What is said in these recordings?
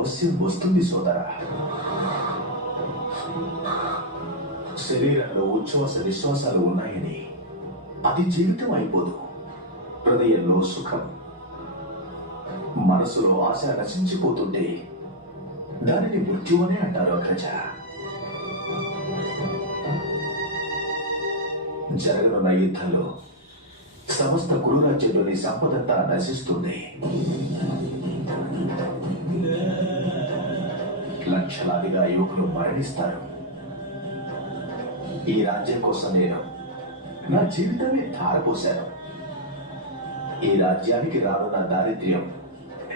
అవశ్యం వస్తుంది సోదరా. శరీరంలో ఉచ్ఛ్వాస నిశ్వాసాలు ఉన్నాయని అది జీవితం అయిపోదు. హృదయంలో సుఖం, మనసులో ఆశ నశించిపోతుంటే దానిని మృత్యు అనే అంటారు అగ్రజ. జరగనున్న యుద్ధంలో సమస్త కురురాజ్యంలోని సంపదంతా నశిస్తుంది. లక్షలాదిగా యువకులు మరణిస్తారు. ఈ రాజ్యం కోసం నేను నా జీవితాన్ని ధారపోశాను. ఈ రాజ్యానికి రానున్న దారిద్ర్యం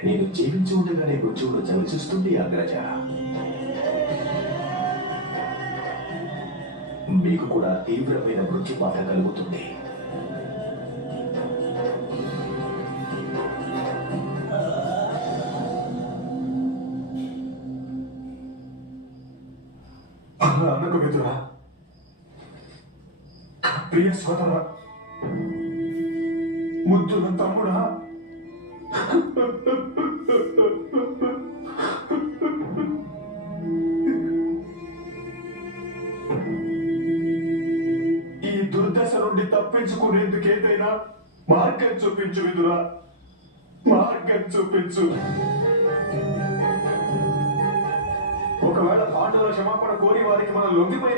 నేను జీవించి ఉండగానే మృత్యువును చవిచూస్తుంది అగ్రజ. మీకు కూడా తీవ్రమైన మృత్యు బాధ కలుగుతుంది. అన్నకు మిత్రుడా, ప్రియ సోదరా, ముద్దుల తమ్ముడా, ఈ దుర్దశ నుండి తప్పించుకునేందుకు ఏదైనా మార్గం చూపించు విదురా, మార్గం చూపించు. ఒకవేళ పాండవుల క్షమాపణ కోరి వారికి మనం లొంగిపోయి